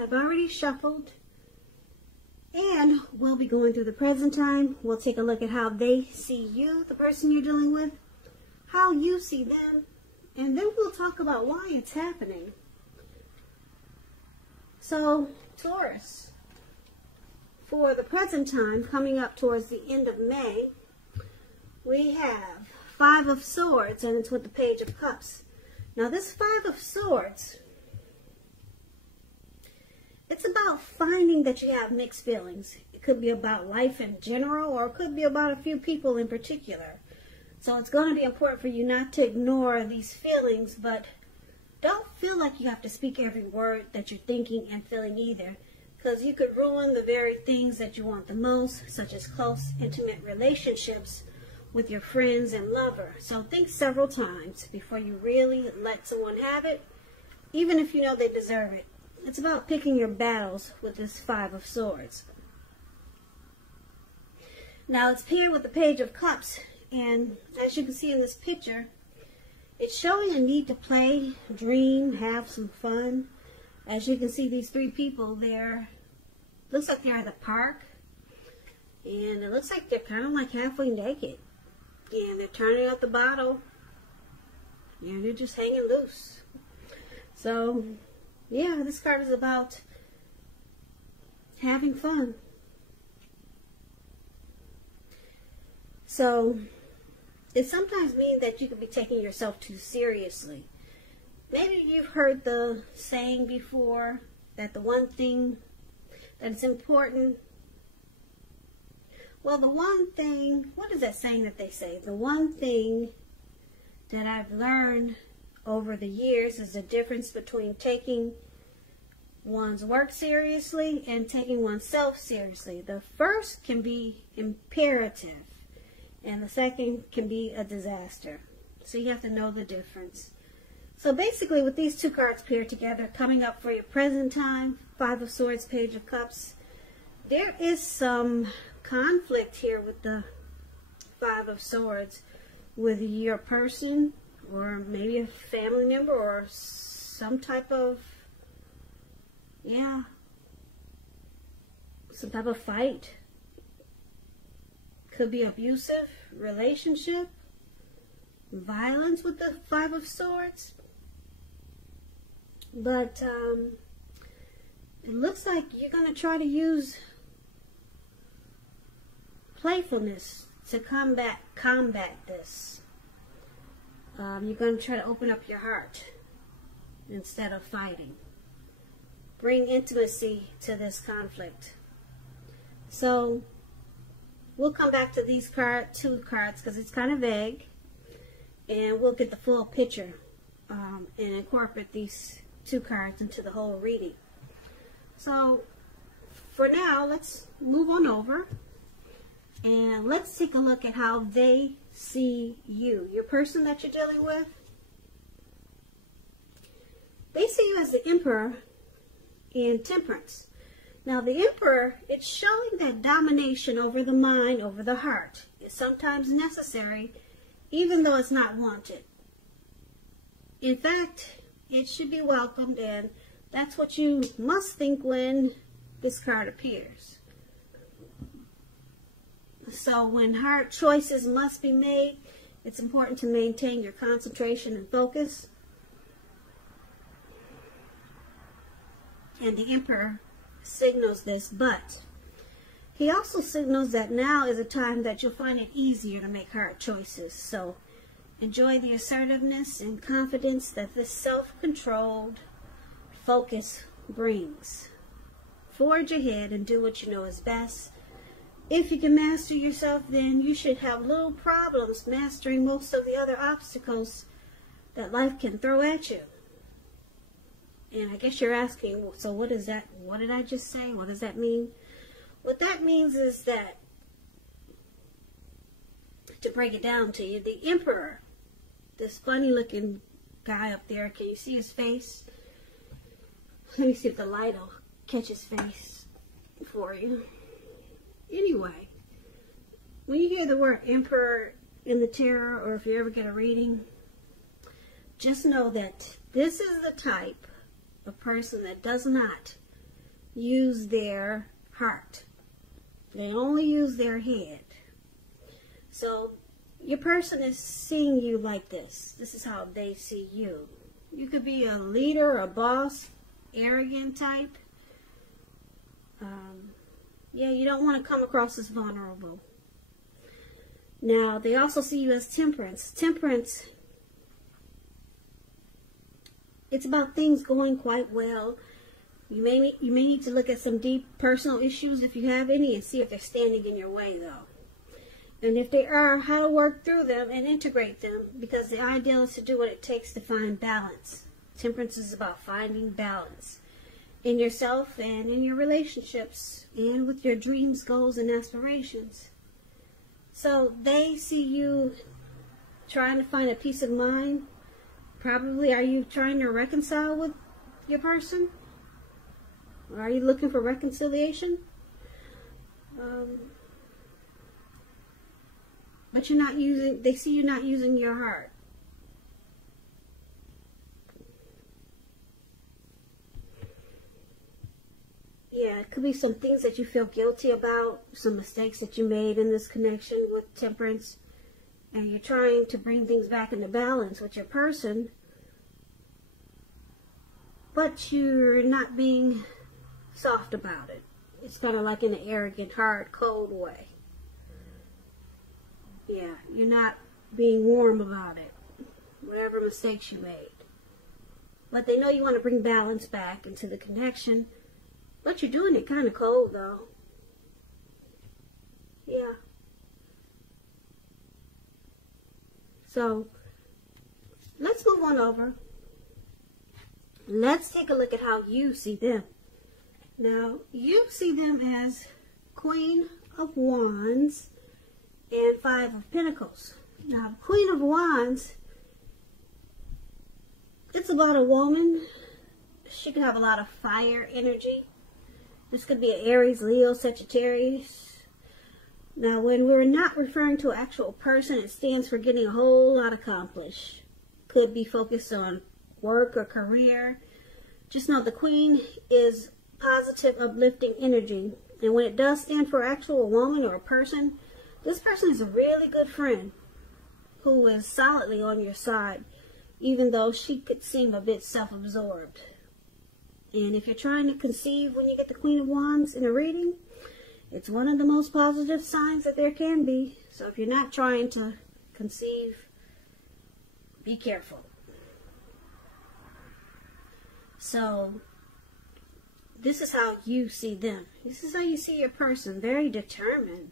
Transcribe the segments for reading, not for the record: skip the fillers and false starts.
I've already shuffled, and we'll be going through the present time. We'll take a look at how they see you, the person you're dealing with, how you see them, and then we'll talk about why it's happening. So, Taurus, for the present time, coming up towards the end of May, we have 5 of Swords, and it's with the Page of Cups. Now, this 5 of Swords, it's about finding that you have mixed feelings. It could be about life in general, or it could be about a few people in particular. So it's going to be important for you not to ignore these feelings, but don't feel like you have to speak every word that you're thinking and feeling either, because you could ruin the very things that you want the most, such as close, intimate relationships with your friends and lover. So think several times before you really let someone have it, even if you know they deserve it. It's about picking your battles with this 5 of Swords. Now, it's paired with the Page of Cups, and as you can see in this picture, it's showing a need to play, dream, have some fun. As you can see, these 3 people there, looks like they're at the park, and it looks like they're kind of like halfway naked, and they're turning out the bottle, and they're just hanging loose. So, yeah, this card is about having fun. So, it sometimes means that you could be taking yourself too seriously. Maybe you've heard the saying before that the one thing that's important, well, the one thing, what is that saying that they say? The one thing that I've learned over the years is the difference between taking one's work seriously and taking oneself seriously. The first can be imperative, and the second can be a disaster. So you have to know the difference. So basically, with these 2 cards paired together, coming up for your present time, 5 of Swords, Page of Cups, there is some conflict here with the 5 of Swords with your person, or maybe a family member, or some type of, some type of fight. Could be abusive relationship, violence with the 5 of Swords. But it looks like you're going to try to use playfulness to combat this. You're going to try to open up your heart instead of fighting. Bring intimacy to this conflict. So we'll come back to these 2 cards because it's kind of vague, and we'll get the full picture and incorporate these 2 cards into the whole reading. So for now, let's move on over and let's take a look at how they see you, your person that you're dealing with. They see you as the Emperor in Temperance. Now, the Emperor, it's showing that domination over the mind, over the heart, is sometimes necessary, even though it's not wanted. In fact, it should be welcomed, and that's what you must think when this card appears. So when hard choices must be made, it's important to maintain your concentration and focus. And the Emperor signals this, but he also signals that now is a time that you'll find it easier to make hard choices. So enjoy the assertiveness and confidence that this self-controlled focus brings. Forge ahead and do what you know is best. If you can master yourself, then you should have little problems mastering most of the other obstacles that life can throw at you. And I guess you're asking, so what is that? What did I just say? What does that mean? What that means is that, to break it down to you, the Emperor, this funny looking guy up there, can you see his face? Let me see if the light will catch his face for you. Anyway, when you hear the word Emperor in the tarot, or if you ever get a reading, just know that this is the type of person that does not use their heart. They only use their head. So your person is seeing you like this. This is how they see you. You could be a leader, a boss, arrogant type. Yeah, you don't want to come across as vulnerable. Now, they also see you as temperance. Temperance, it's about things going quite well. You may need to look at some deep personal issues if you have any and see if they're standing in your way, though. And if they are, how to work through them and integrate them, because the ideal is to do what it takes to find balance. Temperance is about finding balance in yourself and in your relationships and with your dreams, goals, and aspirations. So they see you trying to find a peace of mind. Probably, are you trying to reconcile with your person? Or are you looking for reconciliation? But you're not using, they see you not using your heart. Yeah, it could be some things that you feel guilty about, some mistakes that you made in this connection with temperance, and you're trying to bring things back into balance with your person, but you're not being soft about it. It's kind of like in an arrogant, hard, cold way. Yeah, you're not being warm about it, whatever mistakes you made. But they know you want to bring balance back into the connection, but you're doing it kind of cold, though. Yeah. So, let's move on over. Let's take a look at how you see them. Now, you see them as Queen of Wands and Five of Pentacles. Now, Queen of Wands, it's about a woman. She can have a lot of fire energy. This could be an Aries, Leo, Sagittarius. Now, when we're not referring to an actual person, it stands for getting a whole lot accomplished. Could be focused on work or career. Just know the Queen is positive, uplifting energy. And when it does stand for actual woman or a person, this person is a really good friend who is solidly on your side, even though she could seem a bit self-absorbed. And if you're trying to conceive when you get the Queen of Wands in a reading, it's one of the most positive signs that there can be. So if you're not trying to conceive, be careful. So this is how you see them. This is how you see your person. Very determined.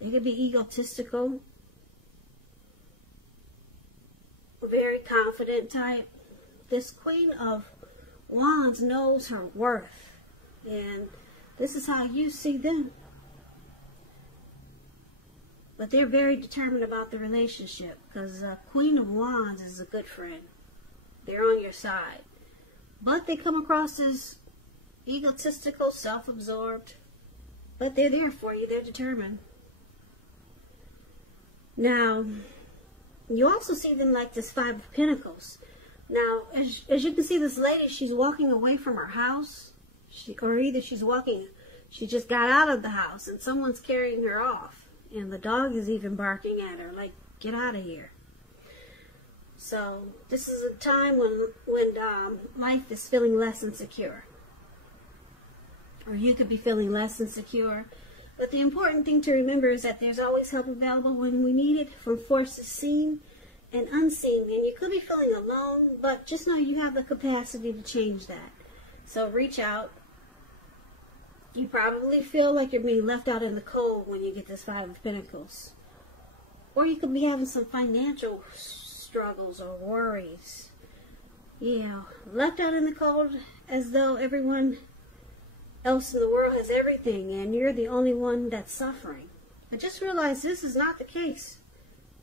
They could be egotistical, very confident type. This Queen of Wands knows her worth, and this is how you see them. But they're very determined about the relationship, because Queen of Wands is a good friend. They're on your side, but they come across as egotistical, self-absorbed, but they're there for you. They're determined. Now, you also see them like this Five of Pentacles. Now, as you can see, this lady, she's walking away from her house. She just got out of the house and someone's carrying her off. And the dog is even barking at her, like, get out of here. So, this is a time when life is feeling less insecure. Or you could be feeling less insecure. But the important thing to remember is that there's always help available when we need it, from forces seen and unseen. And you could be feeling alone, but just know you have the capacity to change that. So reach out. You probably feel like you're being left out in the cold when you get this Five of Pentacles. Or you could be having some financial struggles or worries. Yeah, left out in the cold as though everyone else in the world has everything and you're the only one that's suffering. But just realize this is not the case.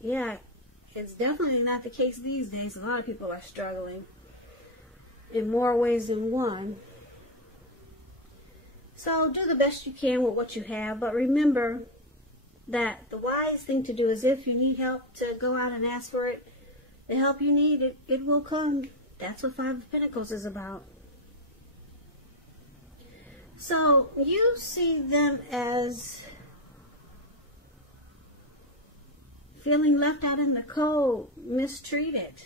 Yeah, it's definitely not the case these days. A lot of people are struggling in more ways than one. So do the best you can with what you have, but remember that the wise thing to do is, if you need help, to go out and ask for it. The help you need, it will come. That's what Five of Pentacles is about. So you see them as feeling left out in the cold, mistreated.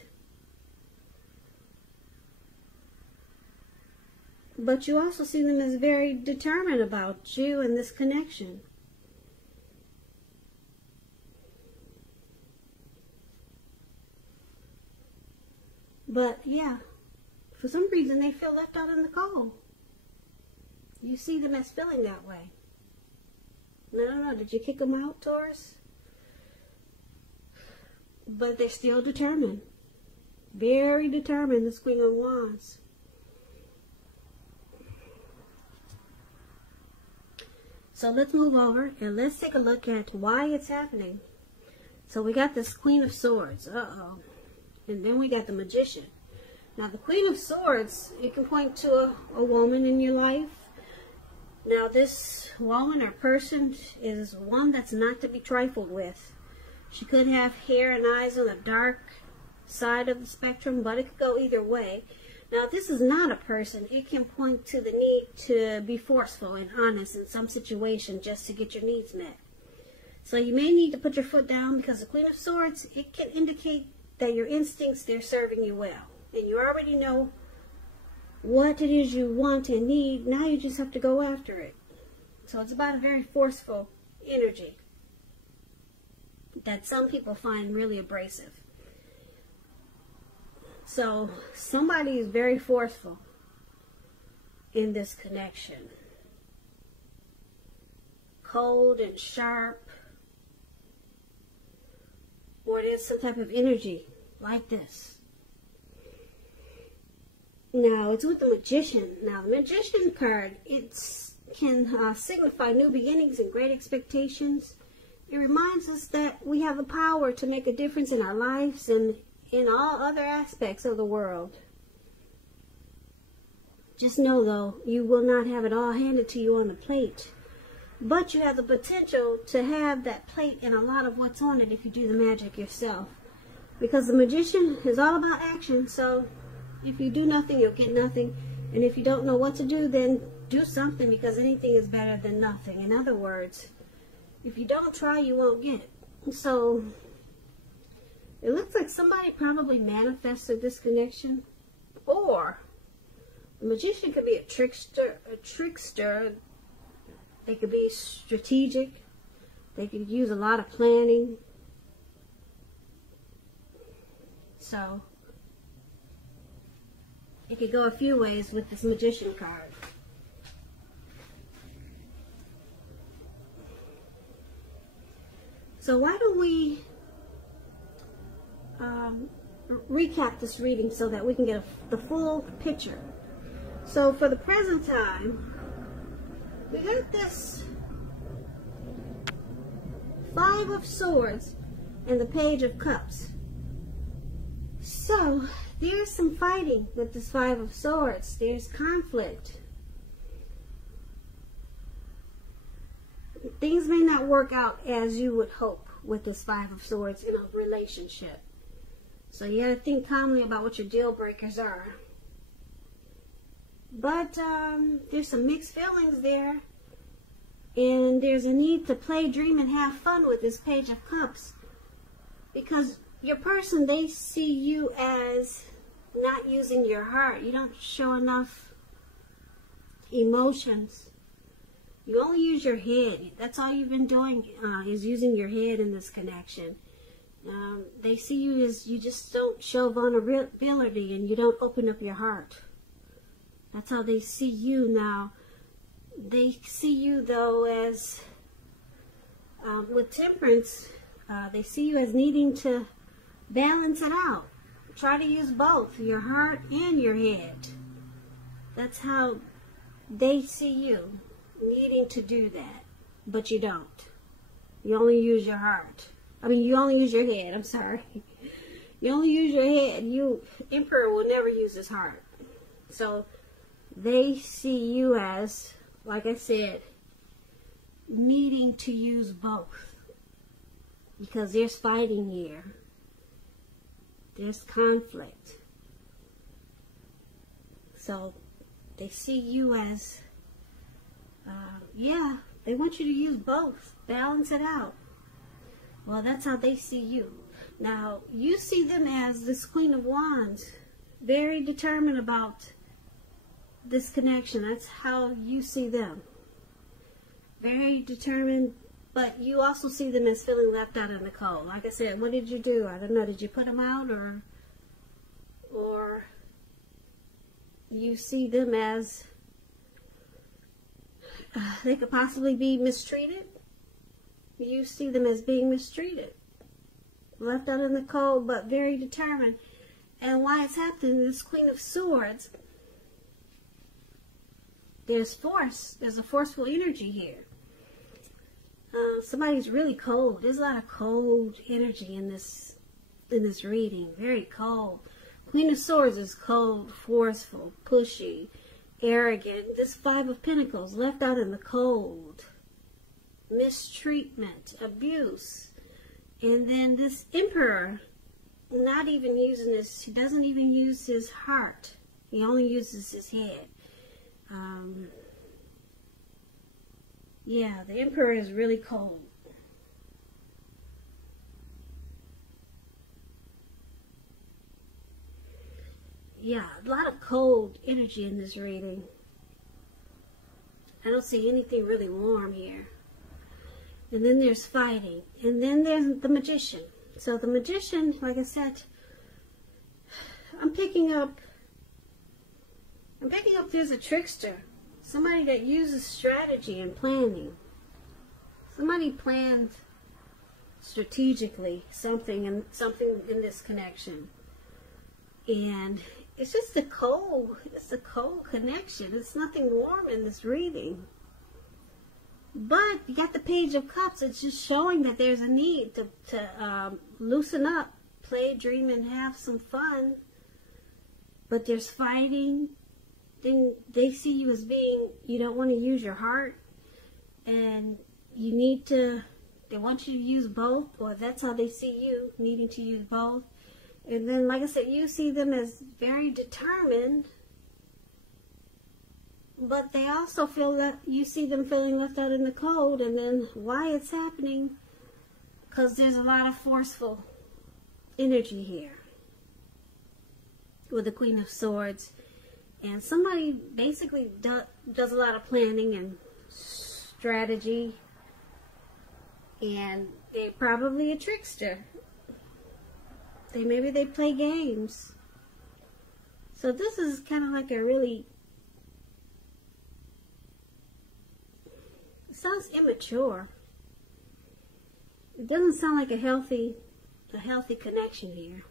But you also see them as very determined about you and this connection. But yeah, for some reason they feel left out in the cold. You see them as feeling that way. No. Did you kick them out, Taurus? But they're still determined. Very determined, this Queen of Wands. So let's move over and let's take a look at why it's happening. So we got this Queen of Swords. And then we got the Magician. Now the Queen of Swords, it can point to a woman in your life. Now this woman or person is one that's not to be trifled with. She could have hair and eyes on the dark side of the spectrum, but it could go either way. Now, if this is not a person, it can point to the need to be forceful and honest in some situation just to get your needs met. So you may need to put your foot down, because the Queen of Swords, it can indicate that your instincts, they're serving you well. And you already know what it is you want and need. Now you just have to go after it. So it's about a very forceful energy that some people find really abrasive. So somebody is very forceful in this connection. Cold and sharp. Or there's some type of energy like this. Now, it's with the Magician. Now, the Magician card, it can signify new beginnings and great expectations. It reminds us that we have the power to make a difference in our lives and in all other aspects of the world. Just know, though, you will not have it all handed to you on a plate. But you have the potential to have that plate and a lot of what's on it if you do the magic yourself. Because the Magician is all about action, so if you do nothing, you'll get nothing. And if you don't know what to do, then do something, because anything is better than nothing. In other words, if you don't try, you won't get. So it looks like somebody probably manifested this connection. Or the Magician could be a trickster. They could be strategic. They could use a lot of planning. So it could go a few ways with this Magician card. So why don't we recap this reading so that we can get the full picture. So for the present time, we got this Five of Swords and the Page of Cups. So there's some fighting with this Five of Swords. There's conflict. Things may not work out as you would hope with this Five of Swords in a relationship. So you gotta think calmly about what your deal breakers are. But there's some mixed feelings there. And there's a need to play, dream, and have fun with this Page of Cups. Because your person, they see you as not using your heart. You don't show enough emotions. You only use your head. That's all you've been doing, is using your head in this connection. They see you as you just don't show vulnerability and you don't open up your heart. That's how they see you now. They see you, though, as, with Temperance, they see you as needing to balance it out. Try to use both, your heart and your head. That's how they see you, needing to do that. But you don't. You only use your heart. You only use your head, I'm sorry. You only use your head. Emperor will never use his heart. So they see you as, like I said, needing to use both. Because there's fighting here. There's conflict. So they see you as Yeah, they want you to use both. Balance it out. Well, that's how they see you. Now, you see them as this Queen of Wands, very determined about this connection. That's how you see them. Very determined, but you also see them as feeling left out in the cold. Like I said, what did you do? I don't know. Did you put them out, or you see them as they could possibly be mistreated? You see them as being mistreated, left out in the cold, but very determined. And why it's happening, this Queen of Swords, there's force. There's a forceful energy here. Somebody's really cold. There's a lot of cold energy in this reading. Very cold. Queen of Swords is cold, forceful, pushy, arrogant. This Five of Pentacles, left out in the cold. Mistreatment, abuse. And then this Emperor, not even using his, he doesn't even use his heart. He only uses his head. Yeah, the Emperor is really cold. Yeah, a lot of cold energy in this reading. I don't see anything really warm here. And then there's fighting. And then there's the Magician. So the Magician, like I said, I'm picking up there's a trickster. Somebody that uses strategy and planning. Somebody planned strategically something in this connection. And it's just it's a cold connection. It's nothing warm in this reading. But you got the Page of Cups. It's just showing that there's a need to loosen up, play, dream, and have some fun. But there's fighting. Then they see you as being, you don't want to use your heart. And you need to, they want you to use both. Or that's how they see you, needing to use both. And then, like I said, you see them as very determined. But they also feel that you see them feeling left out in the cold. And then why it's happening? Because there's a lot of forceful energy here with the Queen of Swords. And somebody basically does a lot of planning and strategy. And they're probably a trickster. Maybe they play games. So this is kind of like a really, it sounds immature. It doesn't sound like a healthy connection here.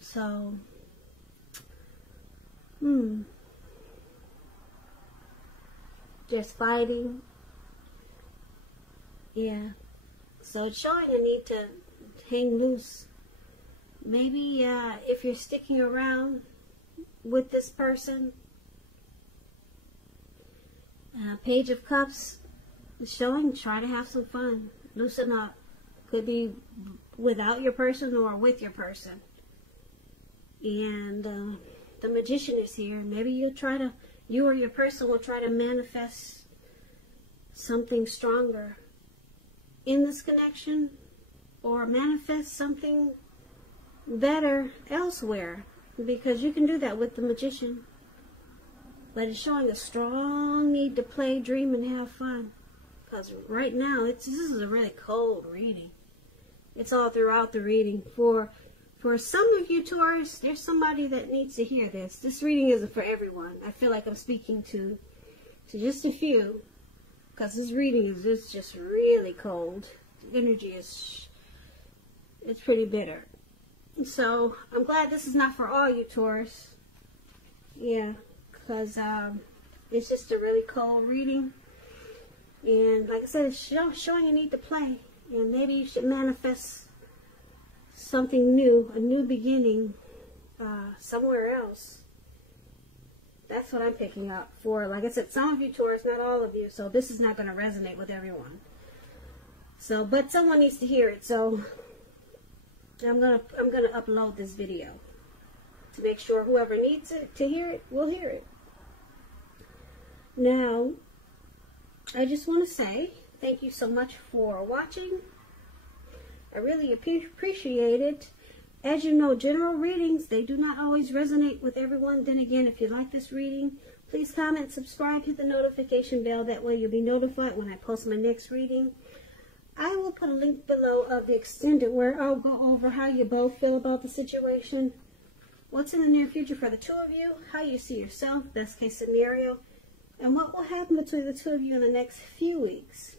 So, there's fighting. Yeah. So it's showing a need to hang loose. Maybe if you're sticking around with this person, Page of Cups is showing, try to have some fun. Loosen up. Could be without your person or with your person. And the Magician is here. Maybe you or your person will try to manifest something stronger in this connection, or manifest something better elsewhere, because you can do that with the Magician. But it's showing a strong need to play, dream, and have fun. Because right now, this is a really cold reading. It's all throughout the reading. For some of you Taurus, there's somebody that needs to hear this. This reading isn't for everyone. I feel like I'm speaking to just a few, because this reading is just really cold. The energy it's pretty bitter. So I'm glad this is not for all you Taurus. Yeah, because it's just a really cold reading. And like I said, it's showing a need to play. And maybe you should manifest something new, a new beginning somewhere else. That's what I'm picking up for. Like I said, some of you Taurus, not all of you. So this is not going to resonate with everyone. So, but someone needs to hear it. So I'm gonna upload this video to make sure whoever needs it to hear it will hear it. Now, I just want to say thank you so much for watching. I really appreciate it. As you know, general readings, they do not always resonate with everyone. Then again, if you like this reading, please comment, subscribe, hit the notification bell. That way you'll be notified when I post my next reading. I will put a link below of the extended where I'll go over how you both feel about the situation, what's in the near future for the two of you, how you see yourself, best case scenario, and what will happen between the two of you in the next few weeks.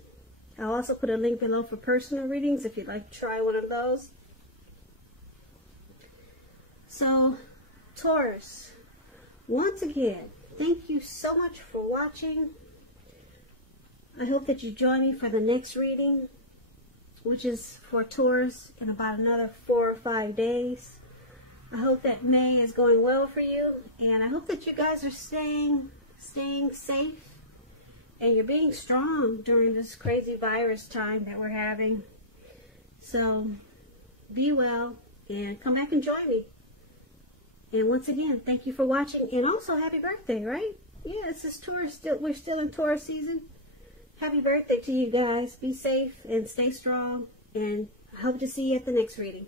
I'll also put a link below for personal readings if you'd like to try one of those. So, Taurus, once again, thank you so much for watching. I hope that you join me for the next reading, which is for Taurus in about another 4 or 5 days. I hope that May is going well for you, and I hope that you guys are staying safe and you're being strong during this crazy virus time that we're having. So, be well and come back and join me. And once again, thank you for watching, and also happy birthday, right? Yeah, this is Taurus. We're still in Taurus season. Happy birthday to you guys. Be safe and stay strong, and I hope to see you at the next reading.